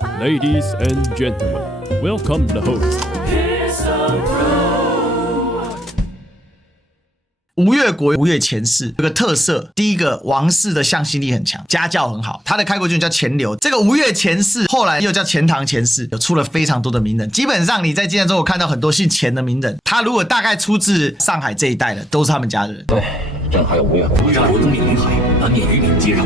Ladies and gentlemen, welcome the host. 吴越國吳越前世有個特色，第一個王室的向心力很強，家教很好，他的開國君叫錢鎏。這個吳越前世後來又叫錢塘前世，有出了非常多的名人。基本上你在今天中國看到很多姓錢的名人，他如果大概出自上海這一帶的，都是他們家的人。对，朕還有吳越國。吳越國東面臨海，南面與閩接壤，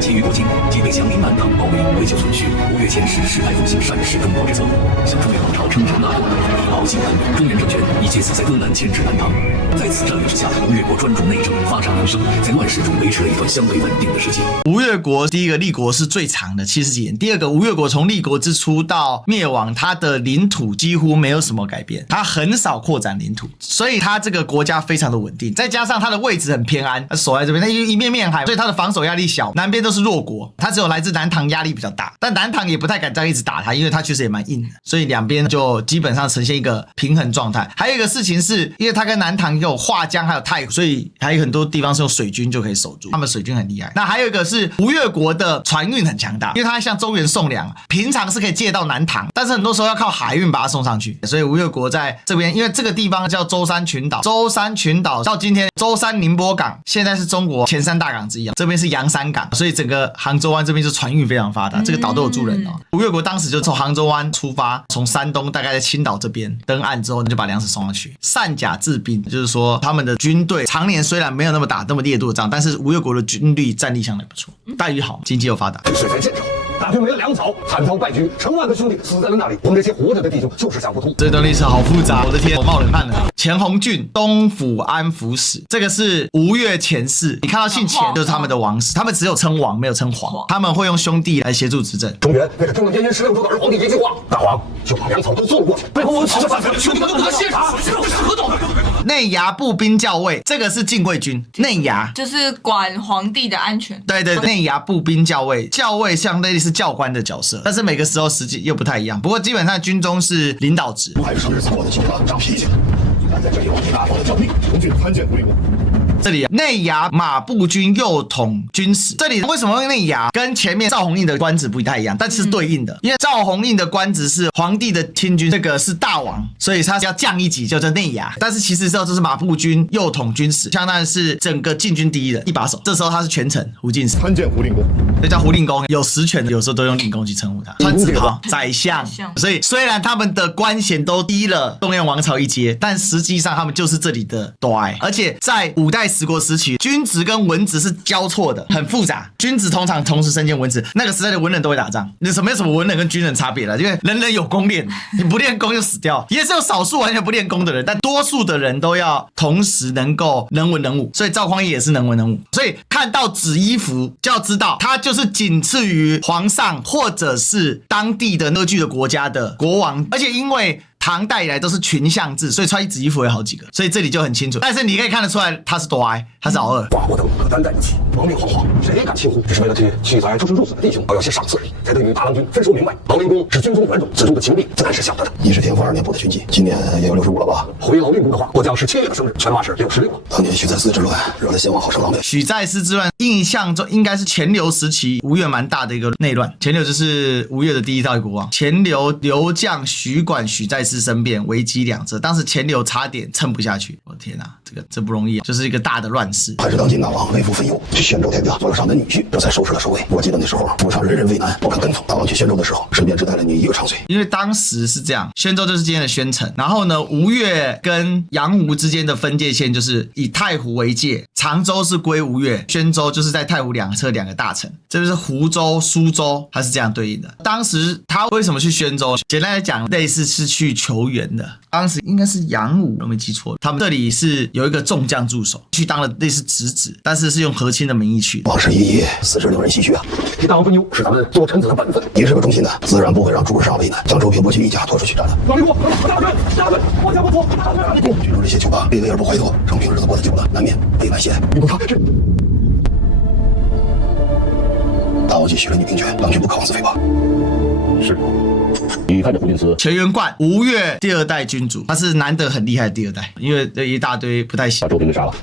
其餘國境皆被強鄰南唐包圍，為求存續，吳越前世世代奉行善始中國之策，向中原王朝稱臣納貢，以保境安民。中原政權亦借此在敦南牽制南唐。在此戰略之下，吳越國專注內政，發展民生，在亂世中維持了一段相對穩定的時期。吳越國第一個立國是最長的70幾年，第二個吳越國從立國之初到滅亡，它的領土幾乎沒有什麼改變，它很少擴展領土，所以它這個國家非常的穩定，再加上它的位置很偏安，它守在這邊，它一面面海，所以它的防守壓力小，南邊都是弱國，它只有來自南唐壓力比較大，但南唐也不太敢這樣一直打它，因為它確實也蠻硬的，所以兩邊就基本上呈現一個平衡狀態。還有一個事情是，因為它跟南唐有畫江還有太湖，所以還有很多地方是用水軍就可以守住，他們水軍很厲害。那還有一個是吳越國的船運很強大，因為它向中原送糧，平常是可以借到南唐，但是很多時候要靠海運把它送上去，所以吳越國在這邊，因為這個地方叫舟山群島，舟山群島到今天舟山寧波港現在是中國前3大港之一，這邊是洋山港，所以整個杭州灣這邊就船運非常發達，這個島都有住人哦。吳越國當時就從杭州灣出發，從山東大概在青島這邊登岸之後，就把糧食送上去，善甲治兵，就是說他們的軍隊常年雖然沒有那麼打那麼烈度的仗，但是吳越國的軍力戰力相当不錯，待遇好，經濟又發達。水在建州，大軍沒了糧草，慘遭敗局，成萬個兄弟死在了那裡。我們這些活着的弟兄就是想不通。這段歷史好複雜，我的天，我冒冷汗了。錢弘俊，東府安撫使，這個是吳越前世。你看到姓錢就是他們的王室，他們只有稱王，沒有稱皇，他們會用兄弟來協助執政。中原為了爭了邊緣16州的兒皇帝一句話，大王就把糧草都送過去。背後我吃着饭，兄弟們都不得歇查，這是何道？內衙步兵校尉，這個是禁衛軍，內衙就是管皇帝的安全。對，內衙步兵校尉，校尉相对是教官的角色，但是每個時候實際又不太一樣。不過基本上軍中是領導職。我還是上日子過得久了，長脾氣了。你敢在這裡往你大王的教命，从军参见胡令公。這裡內衙馬步軍右統軍使，這裡為什麼用內衙？跟前面趙弘應的官職不太一樣，但是對應的，因為趙弘應的官職是皇帝的親軍，這個是大王，所以他要降一級，叫做內衙。但是其實這是馬步軍右統軍使，相當於是整個禁軍第一人，一把手。這時候他是權臣胡進使，參見胡令公，這叫胡令公，有實權的，有時候都用令公去稱呼他。穿紫袍，宰相。所以雖然他們的官銜都低了中原王朝一階，但實際上他們就是這裡的大愛。而且在五代十國時期，軍職跟文職是交錯的，很複雜。軍職通常同時身兼文職，那個時代的文人都會打仗，你没有什麼文人跟軍人差別了，因為人人有功練，你不練功就死掉。也是有少數完全不練功的人，但多數的人都要同時能夠能文能武，所以趙匡胤也是能文能武。所以看到紫衣服就要知道，他就是僅次於皇上或者是當地的割据的國家的國王，而且因為唐代以來都是群相制，所以穿紫衣服有好幾個，所以这裡就很清楚。但是你可以看得出來，他是多哀，他是敖二。寡我等可担待不起，亡命惶惶，誰敢輕忽？只是為了替取材出生入死的弟兄要有些賞賜，才得與大郎君分說明白。老令公是軍中元種，此中的情力自然是曉得的。你是天福2年部的军纪，今年也有65了吧？回老令公的話，我将是7月的生日，全马是66。当年许再思之亂，惹得先王好生狼狽。許再思之亂，印象中應該是錢鎏時期吳越蠻大的一個內亂。錢鎏就是吳越的第一代國王，錢鎏、劉將、許管、許再思生變，危機兩側。當時錢鎏差點撐不下去，我的天哪，這不容易，就是一個大的亂世。還是當今大王为父分憂，去宣州天子做了上门女婿，這才收拾了首尾。我記得那時候府上人人為難，不肯跟從。大王去宣州的時候，身邊只帶了你一個長隨。因為當時是這樣，宣州就是今天的宣城，然後呢，吳越跟楊吳之間的分界線就是以太湖為界，常州是歸吳越，宣州就是在太湖兩側2個大城，這就是湖州、蘇州，它是這樣對應的。當時他為什麼去宣州？簡單來講，類似是去求援的。當時應該是楊武，我沒記錯，他們這裡是有一個眾將駐守，去當了類似直子，但是是用和親的名義去。往事一一，死之留人唏噓啊！替大王分憂是咱們做臣子的本分。你是個忠心的，自然不會讓主上為難，將周平伯去一家拖出去戰了。老令公，大人，我家不錯。大令公，軍中這些酒吧列位而不懷頭，生平日子過得久了，難免被難嫌。令公他這。大王既許了你兵權，郎君不可妄自菲薄。是。你看着胡进思，钱元貫，吳越第2代君主，他是难得很厲害的第2代，因為這一大堆不太行。把周平給殺了。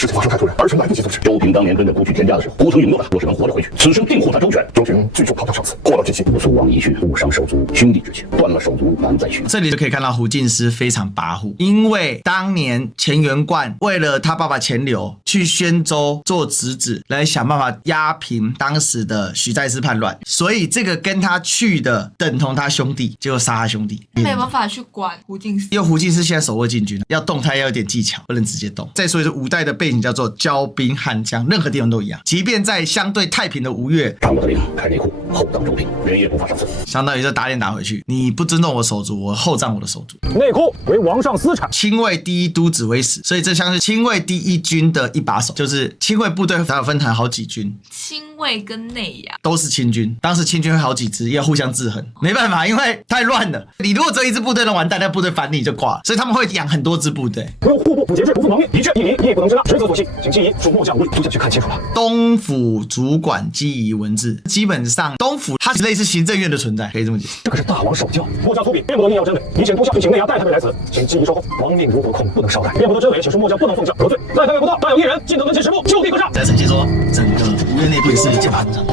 事情發生太突然，兒臣來不及阻止。周平當年跟着孤舉天家的時候，孤曾允諾的，若是能活着回去，此生定護他周全。周平聚眾跑掉上司，過到军心。吾王已去，誤傷手足，兄弟之情，斷了手足難再續。這裡就可以看到胡進思非常跋扈，因為當年錢元貫為了他爸爸錢酃去宣州做侄子，來想辦法壓平當時的許再次叛亂，所以這個跟他去的等同他兄弟，結果殺他兄弟，沒辦法去管胡進思，因為胡進思現在手握禁軍，要動他要有點技巧，不能直接動。再說一次，五代的背景叫做骄兵悍將，任何地方都一樣，即便在相對太平的吳越，常我的令，開內庫，後當周平，原夜不發上司，相當於就打臉打回去，你不尊重我手足，我厚葬我的手足。內庫為王上私產，親衛第一都指揮使，所以這像是親衛第一軍的一把手，就是親衛部隊它有分成好幾軍，親衛跟內亞都是親軍，當時親軍會好幾支，要互相制衡，沒辦法，因為太亂了，你如果只有一支部队能完蛋，那部隊反你就掛了，所以他們會養很多支部队。不用户部不节制，不负亡命，一致一离，亦不能支那，职责所系，请记忆，属末将无礼。诸将去看清楚了。東府主管机宜文字，基本上東府它是類似行政院的存在，可以這麼解釋。這可是大王手教，末將粗鄙，便不得逆要真偽。你遣督校去請內衙代太尉來此，請記憶收後。亡命如何恐不能稍待，便不得真偽，請恕末將不能奉教得罪。在太尉不到，但有一人尽得跟前实目，就地可上。在澄清說，整個吴越內部也是剑拔弩张。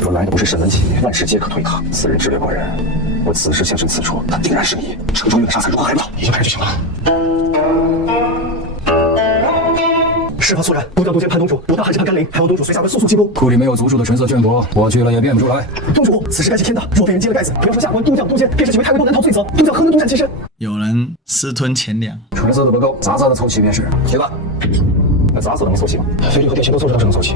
说来的不是沈文啟，万事皆可推搪。此人智略过人，我此时现身此处，他定然是你。程中岳的杀残如何还不到？已经派人去请了。事发肃然，都将督监潘东主，不但汉奸潘甘霖，还望东主随下官速速缉捕。库裡沒有足數的神色卷軸，我去了也辨不出來。東主，此事該是天大，若被人揭了蓋子，不要說下官督將督監，便是幾位太尉都難逃罪責。督將何能獨善其身？有人私吞錢糧，純色的不夠，雜色的湊齊便是。去吧。那雜色能湊齊嗎？非任何電信都湊齊，倒是能湊齊，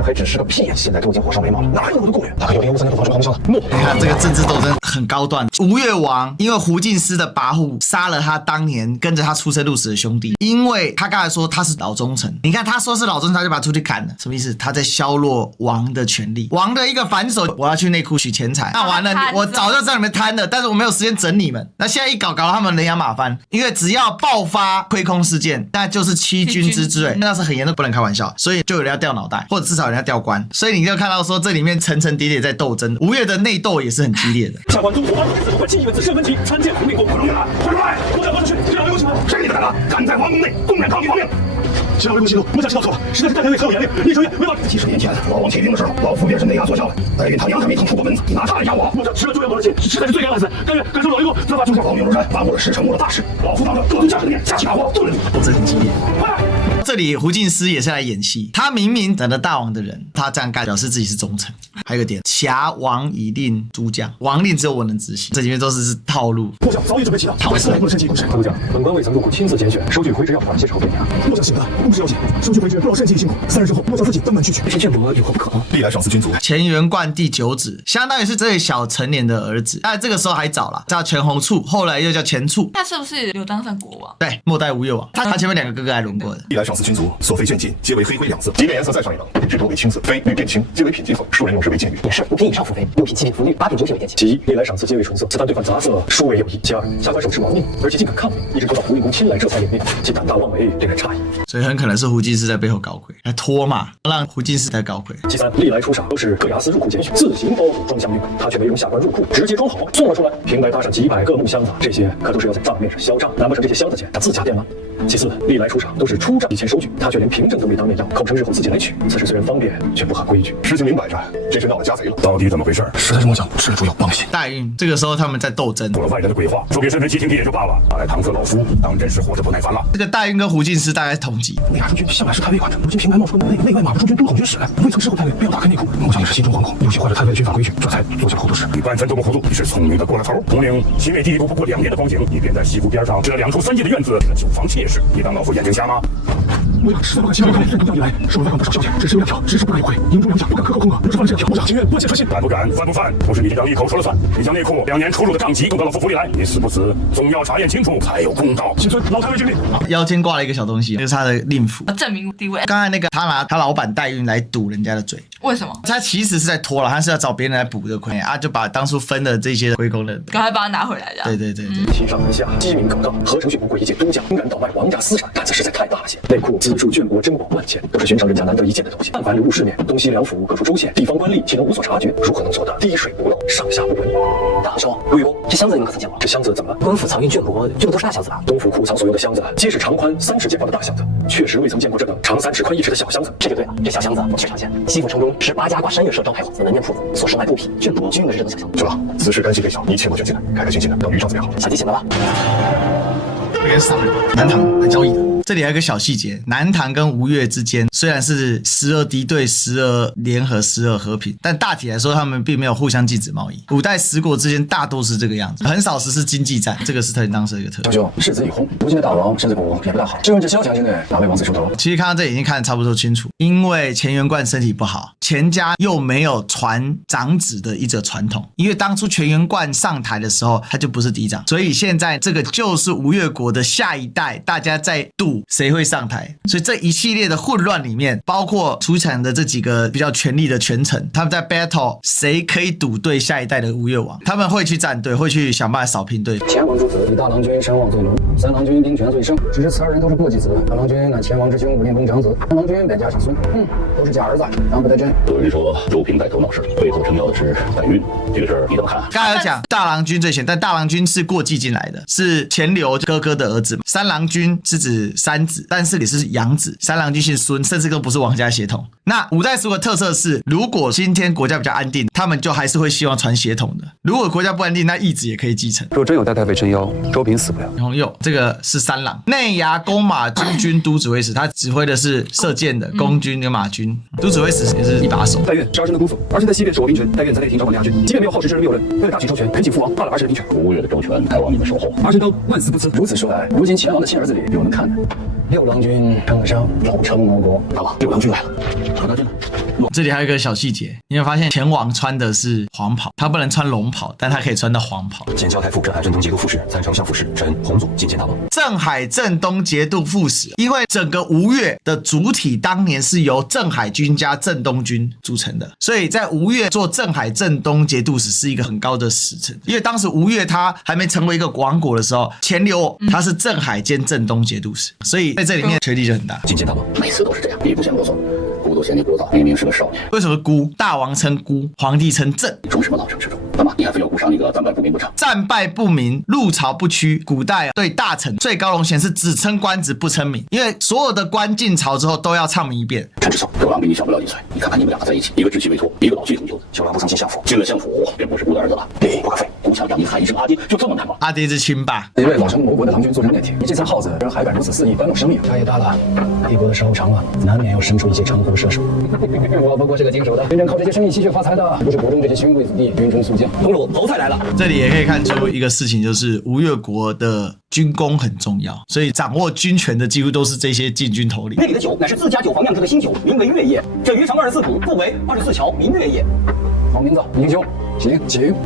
還只是個屁呀！現在都已經火燒眉毛了，哪還有那麼多攻略？大概有053年的防水航母箱了。你看這個政治鬥爭很高段。吳越王因為胡進思的跋扈，殺了他當年跟着他出生入死的兄弟，因為他剛才說他是老忠臣，你看他說是老忠臣，他就把他出去砍了，什麼意思？他在削弱王的權力，王的一個反手，我要去內庫取錢財，那完了，我早就知道你們貪了，但是我沒有時間整你們。那現在一搞他們人仰馬翻，因為只要爆發虧空事件，那就是欺君之罪，那是很嚴重，不能開玩笑，所以就有人要掉腦袋，或者至少有人要掉官，所以你就看到說這裡面層層疊疊在鬥爭，吳越的內鬥也是很激烈的。下官督促安主之子主管记忆文字申文啟参見内宫，不容远了，快出來！我想何处去？这样没有喜欢，誰給你的膽啊？敢在皇宮內公然抗拒皇命！只要微不息怒，末將知道錯了，實在是太尉特有嚴令，逆臣為了幾十年前老王起兵的時候，老夫便是內衙左校的，代運唐楊他沒曾出過門子，拿他來壓我。末將吃了朱元璋的氣，實在是罪該萬死，甘願感受老內公責罰忠孝，保命如山，把握了10成功的大事。老夫當着各族家臣的面，下起大火，做人鬥爭很激烈。這裡胡進思也是來演戲，他明明等了大王的人，他這樣幹表示自己是忠臣。還有一個點，挾王以令諸將，王令只有我能執行，這裡面都是套路。末將早已準備齊了，他絲毫不能趁機攻勢。都講，本官未曾入庫親自揀選，收據回執要緩些時候便押。末將醒了，公事要緊，收據回執不要慎行辛苦。3日之後，末將自己登門去取。勸伯有何不可？歷來賞賜君族。錢元貫第9子，相當於是最小成年的兒子，但這個時候還早了，叫錢弘簇，後來又叫錢俶。他是不是有當上國王？對，末代吳越王，他前面2個哥哥還輪過的。歷來賞賜君族，所費卷錦皆為黑灰兩色，即便顏色再上一等，只多為青色，非綠變青，皆為品金粉。庶人用之為禁語。也是5品以上符黑，6品7品符綠，8品9品為靛青。其一，歷來賞賜皆為純色，此但對犯雜色，殊為有異。其二，下官手持王命，而且竟敢抗命，一直拖到胡令公親來這才領命，其膽大妄為，令人詫異。所以很可能是胡進思在背後搞鬼，來拖嘛，讓胡進思在搞鬼。其三，歷來出賞都是各衙司入庫揀選，自行包裹裝箱運，他卻沒容下官入庫，直接裝好送了出來。平白搭上幾百個木箱子，這些可都是要在賬面上銷賬，難不成這些箱子錢他自家墊嗎？其次，歷來出賞都是出賬以前收據，他卻連憑證都沒當面要，口稱日後自己來取。此事雖然方便，卻不合規矩。事情明擺着，這是鬧了家賊了，到底怎麼回事？實在是末將吃了豬油，忘了寫。代運這個時候他們在鬥爭，做了外人的鬼話，說別身份欺聽聽也就罷了，拿來搪塞老夫，當真是活着不耐煩了。這個代運跟胡進思大概同級。內衙諸軍向來是太尉管的，如今平白冒出個內外馬步諸軍都統軍使來，未曾侍候太尉，便要打開內庫。末將也是心中惶恐，又喜壞了太尉的軍法規矩，這才做下了糊塗事。你半分都不糊塗，你是聰明的過了頭。統領親衛第一都不過2年的光景，你便在西湖邊上這2處3進的院子，酒房妾室，你當老夫眼睛瞎嗎？末將實在不敢欺瞒任督将以來，是我外王不少消遣，只是有2條，只是不敢有悔。营中2將不敢克扣空額，若是犯了這2條，末将情願万箭穿心。敢不敢，犯不犯，不是你这张一口說了算。你將內庫2年出入的賬籍送到老夫府裡來，你死不死，總要查驗清楚，才有公道。謹遵老太尉軍令。腰間掛了一個小東西，這是他的令符，證明地位。剛才那個他拿他老板代運來堵人家的嘴，為什麼？他其實是在拖了，他是要找別人來補這個虧啊，就把當初分的這些歸功的，趕快把他拿回來，這樣。對。其上難下，機敏耿剛，何承訓不貴一介督將，敢倒賣王。皇家私產，膽子實在太大了些。內庫資助绢帛珍寶萬件，都是尋常人家難得一見的東西。但凡流入市面，東西兩府各處州縣，地方官吏豈能無所察覺？如何能做得滴水不漏，上下不混？大少，陆玉公，這箱子你們可曾見過？這箱子怎麼了？官府藏運绢帛，這個都是大箱子吧？東府庫藏所用的箱子，皆是長寬30間寬的大箱子，確實未曾見過這個長3尺寬1尺的小箱子。這就對了，這小箱子我確常見。西府城中是8家掛山月社招牌坊的門面鋪子所售賣布匹、绢帛，均用的是这等小箱子。是吧？此事干系微小，你切莫卷进来，開開心心的等於上次也好。小弟醒了吧？这边是南唐来交易的。这里还有一個小細節，南唐跟吳越之間雖然是時而敵對，時而聯合，時而和平，但大體來說他們並沒有互相禁止貿易。五代十國之間大多是這個樣子，很少實施經濟戰，這個是當時的一個特點。舅舅，世子已薨，如今的大王身子骨也不大好，試問這蕭將軍的哪位王子出頭？其實看到這裡已經看得差不多清楚，因為錢元貫身體不好，錢家又沒有傳長子的一個傳統，因為當初錢元貫上台的時候他就不是嫡長，所以現在這個就是吳越國的下一代，大家在賭誰會上台。所以這一系列的混亂裡面，包括出產的這幾個比較權力的權臣，他們在 battle 誰可以賭對下一代的吳越王，他們會去站隊，會去想辦法掃平對方。前王諸子以大郎君聲望最濃，三郎君兵權最盛，只是此二人都是過繼子。大郎君乃前王之兄武令公長子，三郎君本家長孫，都是假兒子，當不得真。有人說周平帶頭鬧事，背後撐腰的是白雲，這個事兒你怎麼看？剛才有講大郎君最前，但大郎君是過繼進來的，是錢流哥哥的兒子。三郎君是指三子，但是也是養子。三郎君姓孫，甚至都不是王家血統。那五代十國的特色是，如果今天國家比較安定，他們就還是會希望傳血統的；如果國家不安定，那義子也可以繼承。若真有代代被撐腰，周平死不了。洪佑，這個是三郎，內衙弓馬軍軍都指揮使，他指揮的是射箭的弓軍跟馬軍。都指揮使也是一把手。代院是儿臣的姑父，儿臣在西邊守我兵權，代院在內廷掌管2軍，即便沒有好事之人6人，為了大舉周全，懇請父王罷了兒臣的兵權。吳越的周全，還望你們守候。兒臣當萬死不辭。如此說來，如今前王的親兒子裡有能看的。六郎君稱得上老成謀國。大王，六郎君來了。何大軍呢？這裡還有一個小細節，你會發現前王穿的是黃袍，他不能穿龍袍，但他可以穿到黃袍。檢校太傅鎮海鎮東節度副使，参丞相副使，臣洪祖覲見大王。鎮海鎮東節度副使，因為整個吳越的主體當年是由鎮海軍加鎮東軍組成的，所以在吳越做鎮海鎮東節度使是一個很高的職稱。因為當時吳越他還沒成為一個王國的時候，錢流他是鎮海兼鎮東節度使，所以在這裡面權力就很大。覲見大王，每次都是這樣，一不嫌過錯，孤都嫌你聒噪，明明是個少年。為什麼孤？大王稱孤，皇帝稱鎮。忠什麼老成之忠？幹嘛？你還非要顧上一個戰敗不明不成？戰敗不明，入朝不趨。古代對大臣最高榮銜是只稱官職不稱名，因為所有的官進朝之後都要唱名一遍。陳知錯，周郎比你小不了幾歲，你看看你們兩個在一起，一個稚氣未脫，一個老氣橫秋的。小郎不曾進相府，進了相府便不是孤的兒子了。你不可废，孤想讓你喊一聲阿爹，就這麼難嗎？阿爹是親爸。一位老成謀國的郎君做成內廷，你這餐耗子人還敢如此肆意搬弄生命？他也大了，帝國的時候長了，難免要生出一些長途射手。我不過是個經手的，真正靠這些生意吸血發財的，不是國中這些兄貴子弟，軍中宿將。東魯侯菜來了。這裡也可以看出一個事情，就是吳越國的軍功很重要，所以掌握軍權的幾乎都是這些禁軍頭領。那裡的酒乃是自家酒房釀制的新酒，名為越夜。這魚腸24股，腹為24橋，名越夜。好名字，英雄。行。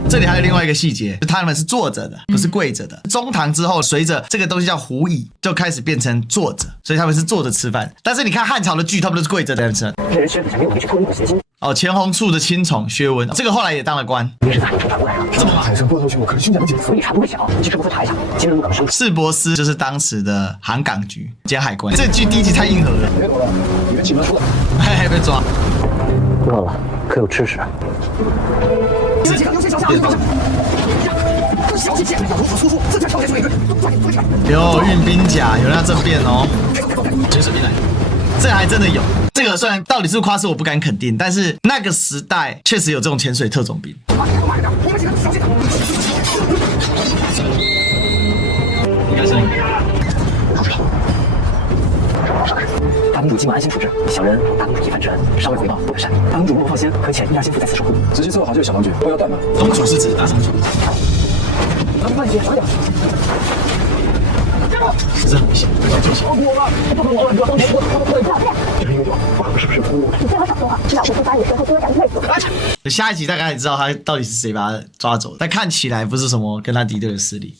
這裡還有另外一個細節，他們是坐着的，不是跪着的。中唐之後，隨着這個東西叫胡椅，就開始變成坐着，所以他們是坐着吃飯。但是你看漢朝的劇，他們都是跪着在吃。這人薛底下沒有一句脫離不邪心。哦，錢弘處的親從薛溫，這個後來也當了官。於是大人就傳過來了，這麼好，海上波濤洶，我可是胸甲的緊，所以查不會小，你去市舶司查一下，今日入港的商市舶司就是當時的航港局兼海關。這劇第一集太硬核了，別躲了，你們起門出來，嘿，被抓。餓了，可有吃食？有運兵甲，有人要政變哦。這還真的有，這個雖然到底是不是誇飾我不敢肯定，但是那個時代確實有這種潛水特種兵。應該是不知道。大公主今晚安心處置，小人大公主一番之恩，尚未回报，不可善。大公主莫放心，可遣一二心腹在此守護。仔細伺候好這個小郎君，不要怠慢。公主是指大公主。慢些，少點。這很危險，不要救起。下一集大概也知道他到底是誰把他抓走，但看起來不是什麼跟他敵对的勢力。